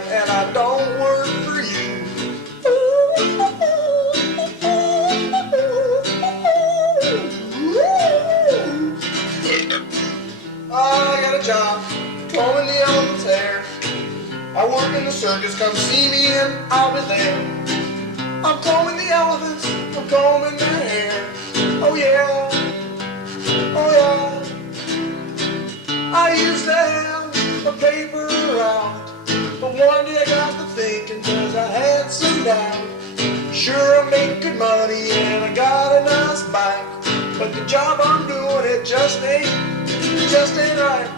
right, and I don't work for you. I got a job combing the elephant's hair. I work in the circus, come see me and I'll be there. I'm combing the elephants, I'm combing their hair. Oh yeah, oh yeah. I used to have a paper route, but one day I got to thinking cause I had some doubt. Sure I make good money and I got a nice bike, but the job I'm doing it just ain't right.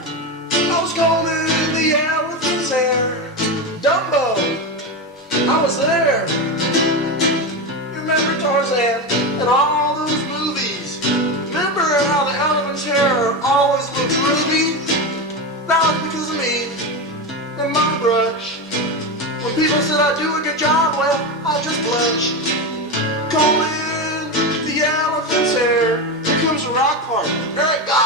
I was combing the elephant's hair. Dumbo, I was there. You remember Tarzan and all those movies? Remember how the elephant's hair always looked ruby? Now it's because of me and my brush. When people said I do a good job, well, I just blush. Combing the elephant's hair. Here comes the rock part. Here it goes.